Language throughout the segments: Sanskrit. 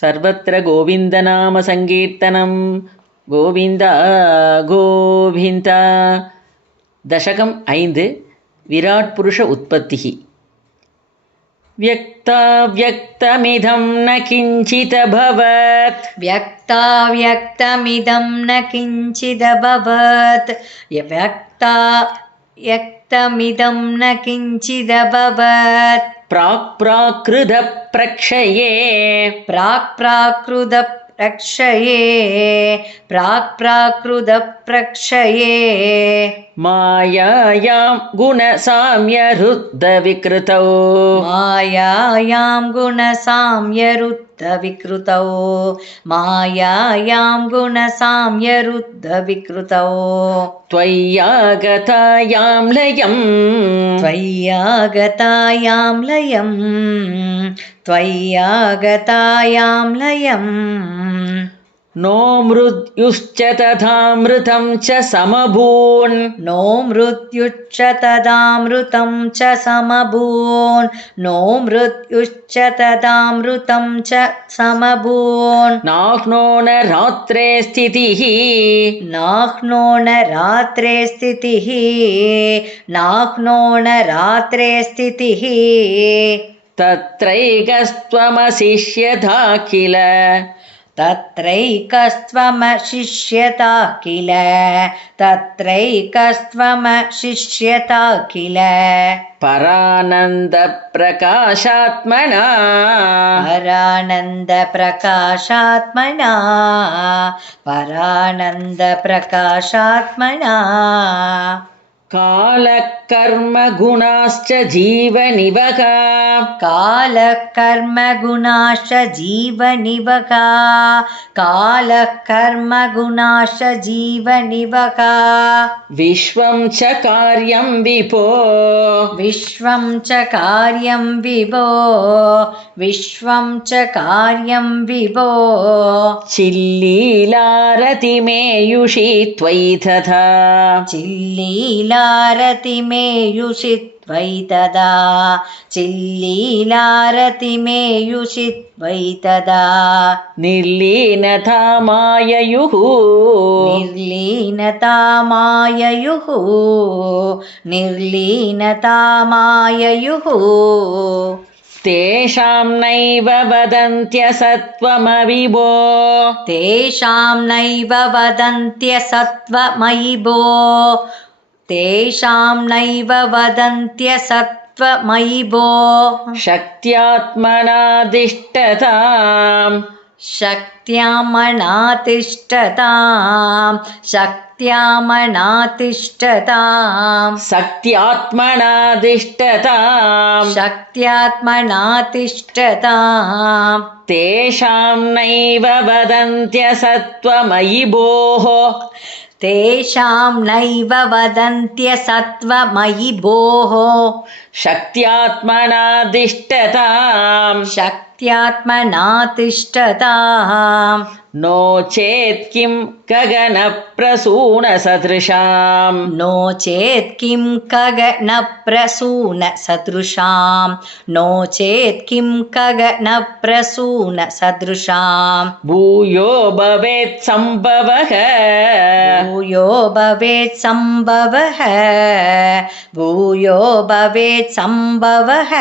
സർവത്ര ഗോവിന്ദനാമസങ്കീർത്തനം. ഗോവിന്ദ ഗോവിന്ദ. ദശകം 5. വിരാട് പുരുഷ ഉത്പത്തി. വ്യക്താവ്യക്തമിദം ന കിഞ്ചിദഭവത്. വ്യക്താവ്യക്തമിദം ന കിഞ്ചിദഭവത്. വ്യക്താവ്യക്തമിദം ന കിഞ്ചിദഭവത്. പ്രാക്പ്രാകൃത പ്രക്ഷയേ. പ്രാക്പ്രാകൃത പ്രക്ഷയേ. പ്രാക്പ്രാകൃത പ്രക്ഷയേ. മായായാം ഗുണസാമ്യരുദ്ധവികൃതൗ. മായായാം ഗുണസാമ്യരുദ്ധവികൃതൗ. മായായാം ഗുണസാമ്യരുദ്ധവികൃതൗ. ത്വയ്യാഗതായാം ലയം. ത്വയ്യാഗതായാം ലയം. ത്വയ്യാഗതായാം ലയം. നോ മൃത്യുശ്ച തഥാമൃതം ച സമഭൂൻ. നോ മൃത്യുശ്ച തഥാമൃതം ച സമഭൂൻ. നോ മൃത്യുശ്ച തഥാമൃതം ച സമഭൂൻ. നാഹ്നോ ന രാത്രേ സ്ഥിതിഃ. നാഹ്നോ ന രാത്രേ സ്ഥിതിഃ. നാഹ്നോ ന രാത്രേ സ്ഥിതിഃ. തത്രൈകസ്ത്വമശിഷ്യതാ കില. തത്രൈകസ്ത്വമശിഷ്യതാ കില. തത്രൈകസ്ത്വമശിഷ്യതാ കില. പരാനന്ദപ്രകാശാത്മനാ. പരാനന്ദപ്രകാശാത്മനാ. പരാനന്ദപ്രകാശാത്മനാ. കാലകർമ്മഗുണാശ്ച ജീവനിവഹ. കാലകർമ്മഗുണാശ്ച ജീവനിവഹ. കാലകർമ്മഗുണാശ്ച ജീവനിവഹ. വിശ്വം ച കാര്യം വിഭോ. വിശ്വം ച കാര്യം വിഭോ. വിശ്വം ച കാര്യം വിഭോ. ചില്ലീലാരതിമേയുഷി ത്വയി തഥാ. ചില്ലീലാരതിമേയുഷി ത്വയി തഥാ. ചില്ലീലാരതിമേയുഷി ത്വയി തഥാ. നിർലീനതാ മായയുഃ. നിർലീനതാ മായയുഃ. നിർലീനതാ മായയുഃ. തേഷാം നൈവ വദന്ത്യസത്വമവിഭോ. തേഷാം നൈവ വദന്ത്യസത്വമയിഭോ. തേഷാം നൈവ വദന്ത്യസത്വമയിഭോ. ശക്ത്യാത്മനാധിഷ്ഠതാം. ശക്ത്യാമനാതിഷ്ഠതാം. ശക്ത്യാമനാതിഷ്ഠതാം. സത്യാത്മനാധിഷ്ഠതാം. ശക്ത്യാത്മനാതിഷ്ഠതാം. തേഷാം നൈവ വദന്ത്യസത്വമയിഭോഃ. തേഷാം നൈവ വദന്ത്യസത്വമയിഭോഃ. ശക്ത്യാത്മനാധിഷ്ഠതാം. ശക്ത്യാത്മനാതിഷ്ഠതാം. നോ ചേത് കിം ഗഗനപ്രസൂനസദൃശാം. നോ ചേത് കിം ഗഗനപ്രസൂനസദൃശാം. നോ ചേത് കിം ഗഗനപ്രസൂനസദൃശാം. ഭൂയോ ഭവേത് സംഭവഃ. ഭൂയോ ഭവേത് സംഭവഃ. ഭൂയോ ഭവേത് സംഭവഃ.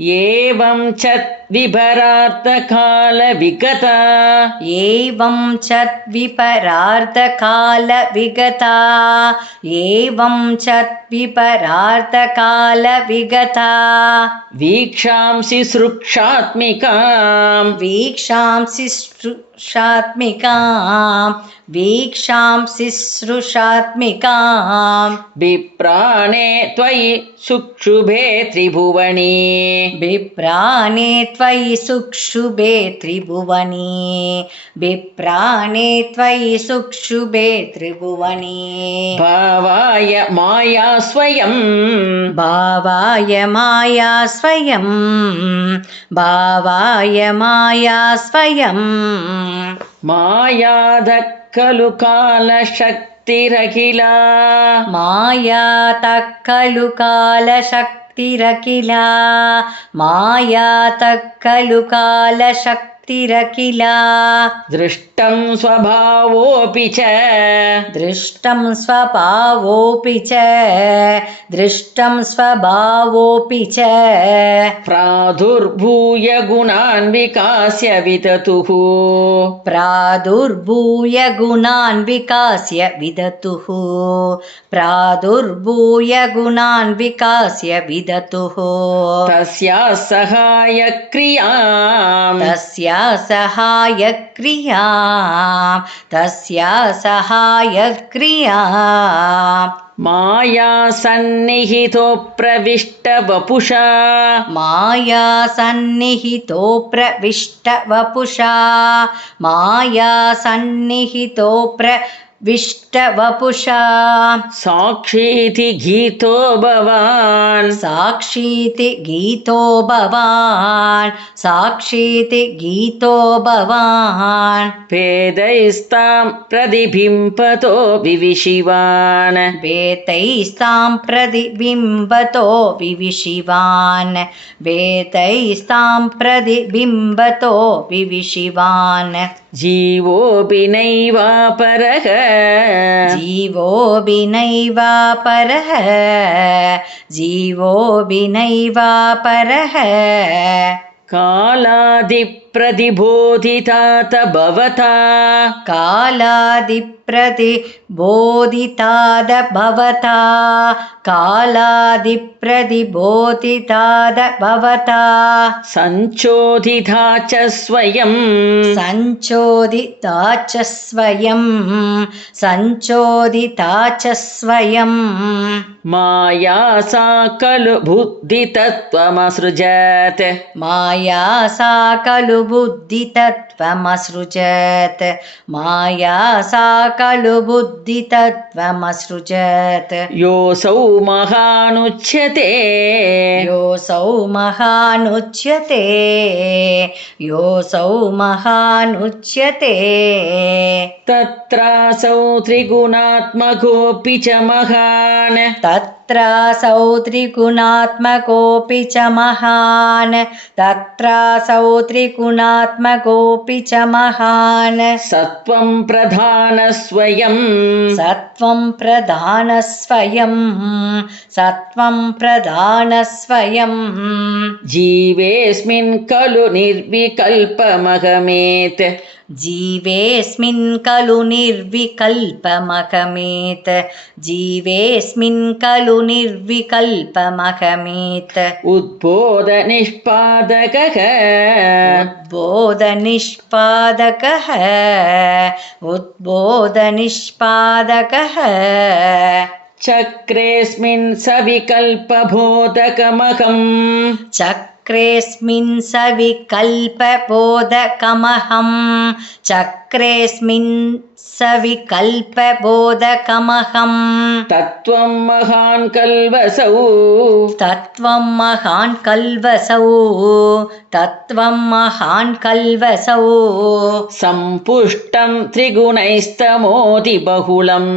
ഏവം ച വിപരാർത്ഥകാലവിഗതാ. ഏവം ച വിപരാർത്ഥകാലവിഗതാ. ഏവം ച വിപരാർത്ഥകാലവിഗതാ. വീക്ഷാംസി സൃക്ഷാത്മികാം. വീക്ഷാംസി സൃഷാത്മികാം. വീക്ഷാംസി സൃഷാത്മികാം. വിപ്രാണേ ത്വയി സുക്ഷുഭേ ത്രിഭുവനീ. വിപ്രാണേ ത്വയി സുക്ഷുഭേ ത്രിഭുവനീ. വിപ്രാണേ ത്വയി സുക്ഷുഭേ ത്രിഭുവനീ. ഭാവായ മായാ സ്വയം. ഭാവായ മായാ സ്വയം. ഭാവായ മായാ സ്വയം. മായാധ खलु कालशक्तिरखिला मायातः खलु कालशक्तिरखिला कालशक्तिरकिला मायातः खलु कालशक्तिरकिला दृष्टं स्वभावोऽपि च दृष्टं स्वभावोऽपि च दृष्टं स्वभावोऽपि च प्रादुर्भूय गुणान् विकास्य विततुः प्रादुर्भूय गुणान् विकास्य विदतुः प्रादुर्भूय गुणान् विकास्य विदतुः तस्याः सहायक्रियाम् तस्या सहायक्रिया माया सन्निहितो प्रविष्टवपुषा माया सन्निहितो प्रविष्टवपुषा माया सन्निहितो प्रविष्टवपुषा साक्षीति गीतो भवान् साक्षीति गीतो भवान् साक्षीति गीतो भवान् वेदैस्तां प्रतिबिम्बतो विविशिवान् वेदैस्तां प्रतिबिम्बतो विविशिवान् वेदैस्तां प्रतिबिम्बतो विविशिवान् जीवोऽपि नैवापरः जीवोऽपि नैवापरः जीवोऽपि नैवापरः कालादिप्रतिबोधितात भवता कालादिप्रतिबोधिताद भवता कालादिप्रतिबोधिताद भवता सञ्चोदिता च स्वयं सञ्चोदिता च स्वयं सञ्चोदिता च स्वयं माया सा खलु बुद्धितत्त्वमसृजत् माया सा खलु बुद्धितत्त्वमसृजत् माया सा खलु बुद्धितत्त्वमसृजत् योऽसौ महानुच्यते योऽसौ महानुच्यते योऽसौ महानुच्यते तत्रासौ त्रिगुणात्मकोऽपि च महान् तत्रासौ त्रिगुणात्मकोऽपि च महान् तत्रासौ त्रिगुणात्मकोऽपि च महान् सत्त्वं प्रधानस्वयं सत्त्वं प्रधानस्वयं सत्त्वं प्रधानस्वयं जीवेऽस्मिन् खलु निर्विकल्पमहमेत् जीवेऽस्मिन् खलु निर्विकल्पमहमेत् जीवेऽस्मिन् खलु निर्विकल्पमहमेत् उद्बोधनिष्पादकः उद्बोधनिष्पादकः उद्बोधनिष्पादकः चक्रेऽस्मिन् सविकल्पबोधकमहम् चक्रेऽस्मिन् सविकल्पबोधकमहं चक्रेऽस्मिन् सविकल्पबोधकमहं तत्त्वं महान् कल्वसौ तत्त्वं महान् कल्वसौ तत्त्वं महान् कल्वसौ सम्पुष्टं त्रिगुणैस्तमोति बहुलम्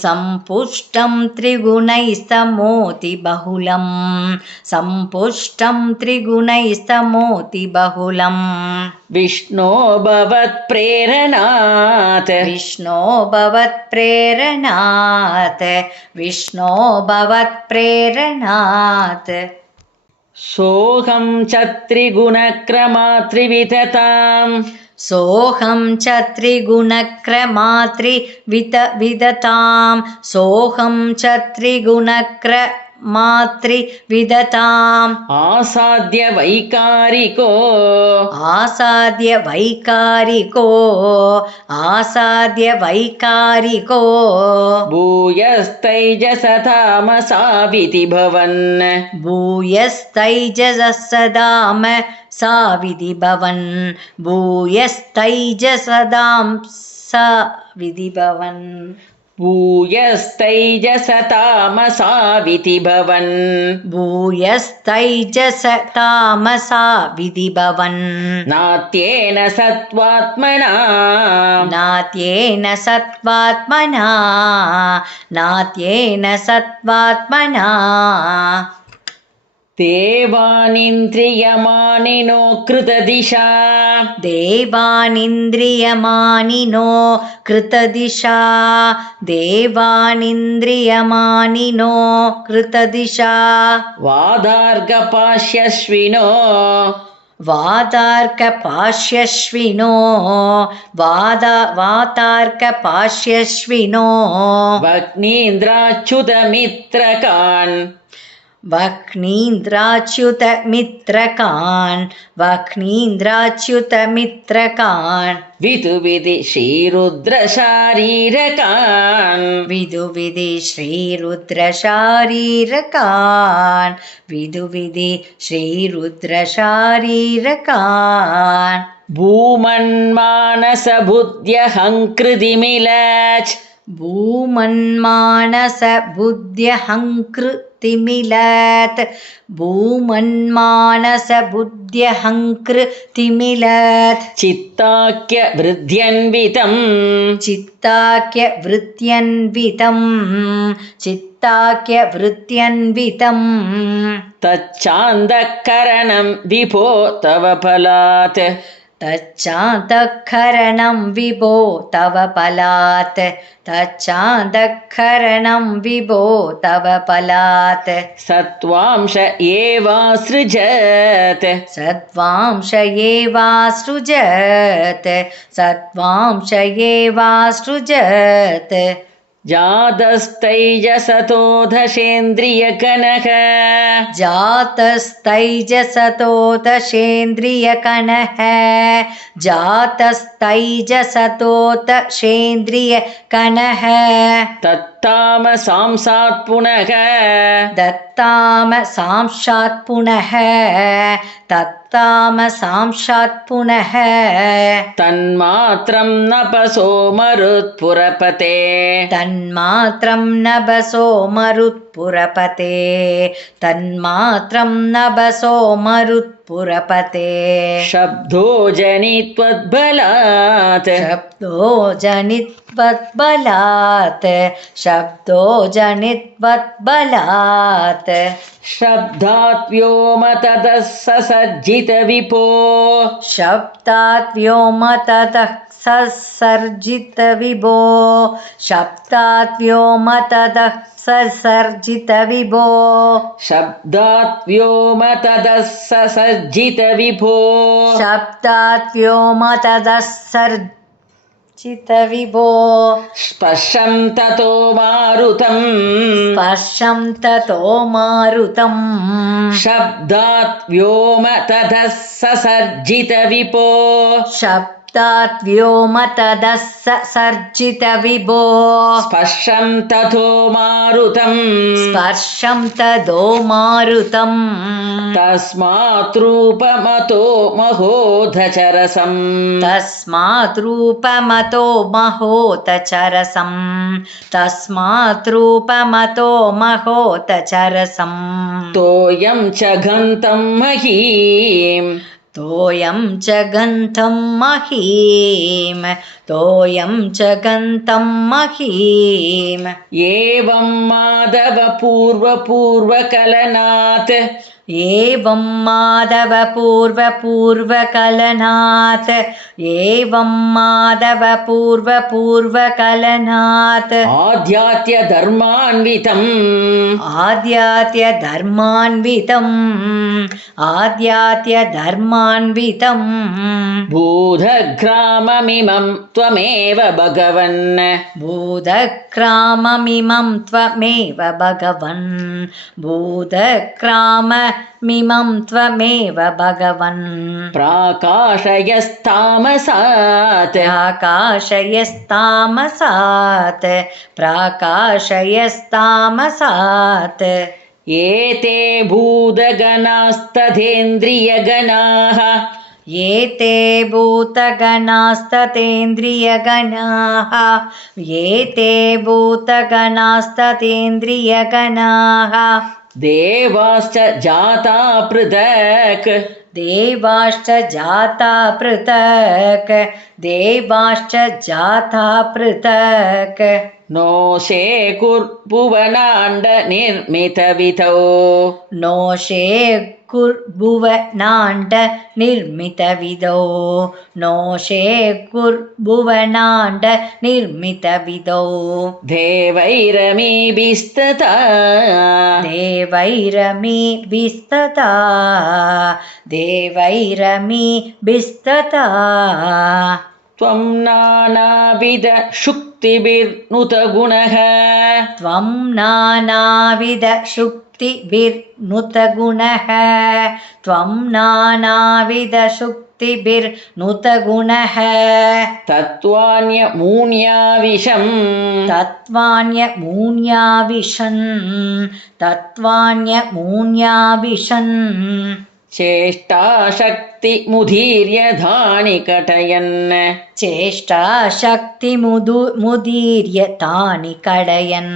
सम्पुष्टं त्रिगुणैस्तमोति बहुलं सम्पुष्टं त्रिगुणैस्तमोति बहुलं विष्णो भवत्प्रेरणात् विष्णो भवत्प्रेरणात् विष्णो भवत्प्रेरणात् सोऽहं च त्रिगुणक्रमात्रिविधताम् सोऽहं च त्रिगुणक्रमात्रिविधतां सोऽहं च त्रिगुणक्रमात्रिविधताम् आसाद्य वैकारिको आसाद्य वैकारिको आसाद्य वैकारिको भूयस्तैजसतामसाविति भवन् भूयस्तैजसदाम सा विधि भवन् भूयस्तैजसदां सा विधि भवन् भूयस्तैजसतामसाविति भवन् भूयस्तैजसतामसा विधि भवन् नात्येन सत्त्वात्मना नात्येन सत्त्वात्मना नात्येन सत्त्वात्मना देवानिन्द्रियमानिनो कृतदिशा देवानिन्द्रियमानिनो कृतदिशा देवानिन्द्रियमानिनो कृतदिशा वादार्गपाश्यश्विनो वातार्कपाश्यश्विनो वातार्कपाश्यश्विनो वह्नीन्द्राच्युतमित्रकान् वह्नीन्द्राच्युतमित्रकान् विदुविधि श्रीरुद्रशारीरकान् विदुविधि श्रीरुद्रशारीरकान् विदुविधि श्रीरुद्रशारीरकान् भूमन्मानसबुद्ध्यहङ्कृतिमिलच् भूमन्मानसबुद्ध्यहङ्कृतिमिलत् भूमन्मानसबुद्ध्यहङ्कृतिमिलत् चित्ताख्यवृद्ध्यन्वितम् चित्ताख्यवृत्यन्वितम् तच्चान्दःकरणं विभो तव फलात् तच्चान्दःकरणं विभो तव फलात् तच्चान्दःकरणं विभो तव फलात् सत्त्वांश एवासृजत् सत्त्वांश एवासृजत् सत्त्वांश एवासृजत् जातस्तैजसतो दशेन्द्रियगणः जातस्तैजसतो दशेन्द्रियकणः जातस्तैजसतो दशेन्द्रियकणः तत्तामसांसात् पुनः दत्तामसांशात् पुनः तत्तामसांशात् पुनः तन्मात्रं नपसो मरुत्पुरपते तन्मात्रं नभसो मरुत्पुरपते तन्मात्रं नभसो मरुत्पुरपते शब्दो जनित्वद्बलात् शब्दो जनित्वद्बलात् शब्दो जनित्वद्बलात् शब्दात् व्योमततः ससज्जितविपो शब्दात् व्योमततः ससर्जितविभो शब्दात् व्योमततः ससर्जितविभो शब्दात् व्योमततः ससज्जितविभो शब्दात् व्योमततः सर्जितविभो स्पर्शं ततो मारुतम् स्पर्शं ततो मारुतम् शब्दात् व्योमततः ससर्जितविपो शब्दात् व्योमततः ससर्जितविभो स्पर्शं ततो मारुतम् स्पर्शं ततो मारुतम् तस्मात् रूपमतो महोधचरसम् तस्मात् रूपमतो महोतचरसम् तस्मात् रूपमतो महोतचरसम् तोयं च घन्तं महीम् तोयं च गन्धं महीम् तोयं च गन्धं महीम् एवं माधव पूर्वकलनात् एवं माधव पूर्वकलनात् एवं माधव पूर्वकलनात् आध्यात्म्यधर्मान्वितम् आध्यात्म्यधर्मान्वितम् भूतग्राममिमं त्वमेव भगवन् भूतग्राममिमं त्वमेव भगवन् भूतग्राममिमं त्वमेव भगवन् प्राकाशयस्तामसात् प्राकाशयस्तामसात् प्राकाशयस्तामसात् एते भूतगणास्तथेन्द्रियगणाः एते भूतगणास्तथेन्द्रियगणाः एते भूतगणास्तथेन्द्रियगणाः देवाश्च जाता पृथक् देवाश्च जाता पृथक् देवाश्च जाता पृथक् नो शेकुर्भुवनाण्ड निर्मितविधौ नोषे कुर्भुवनाण्ड निर्मितविदो नोषे कुर्भुवनाण्ड निर्मितविदो देवैरमीभिस्तथा देवैरमीभिस्तथा देवैरमीभिस्तथा त्वं नानाविध शुक्तिभिर्नुतगुणः त्वं नानाविध शुक्तिभिर्नुतगुणः त्वं नानाविध शुक्तिभिर्नुतगुणः तत्त्वान्यमून्याविशम् तत्त्वान्यमून्याविशन् तत्त्वान्यमून्याविशन् चेष्टाशक्तिमुदीर्य धानि कटयन् चेष्टाशक्तिमुदीर्य तानि कडयन्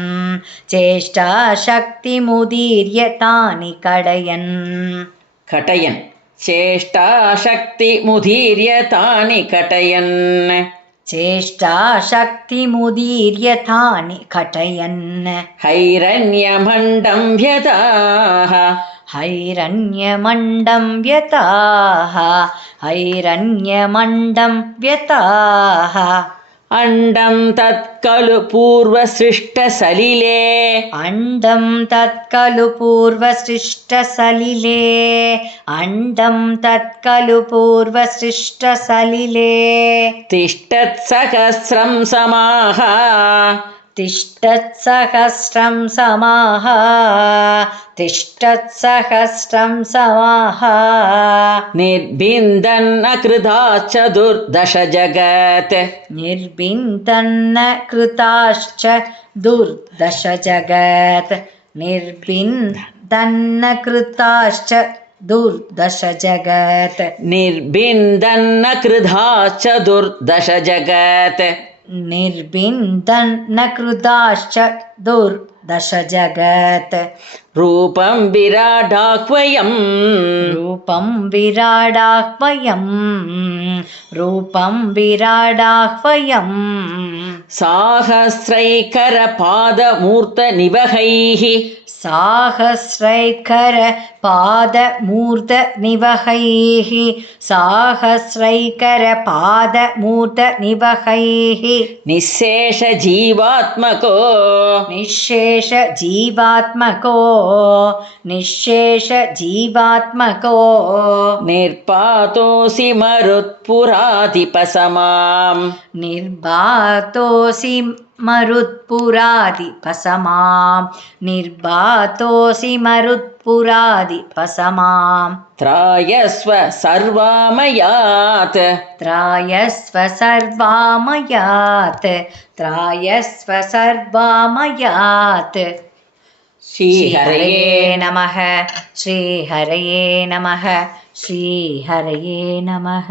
चेष्टाशक्तिमुदीर्य तानि कडयन् कटयन् चेष्टाशक्तिमुदीर्य तानि कटयन् चेष्टाशक्तिमुदीर्य तानि कटयन् हैरण्यमण्डं व्यताः हैरण्यमण्डं व्यताः हैरण्यमण्डं व्यताः अण्डं तत्खलु पूर्वसृष्टसलिले अण्डं तत्खलु पूर्वसृष्टसलिले अण्डं तत्खलु पूर्वसृष्टसलिले तिष्ठत्सहस्रं समाः तिष्ठत्सहस्रं समाः तिष्ठत्सहस्रं समाः निर्बिन्दन्न कृताश्चतुर्दश जगत् निर्बिन्दन्न कृताश्च दुर्दश जगत् निर्बिन्दन्न कृताश्च दुर्दश जगत् निर्बिन्दन्न कृताश्चतुर्दश जगत् निर्बिन्दन्न कृताश्च दुर्दश जगत् रूपं विराडाह्वयम् रूपं विराडाह्वयम् रूपं विराडाह्वयम् साहस्रैकरपादमूर्तनिवहैः साहस्रैकरपादमूर्तनिवहैः साहस्रैकरपादमूर्तनिवहैः निःशेषजीवात्मको निःशेषजीवात्मको निःशेषजीवात्मको निर्पातोऽसि मरुत्पुराधिपसमाम् निर्बातोऽसि मरुत्पुराधिपसमाम् निर्बातोऽसि मरुत्पुराधिपसमाम् त्रायस्व सर्वामयात् त्रायस्व सर्वामयात् त्रायस्व सर्वामयात् श्रीहरये नमः श्रीहरये नमः श्रीहरये नमः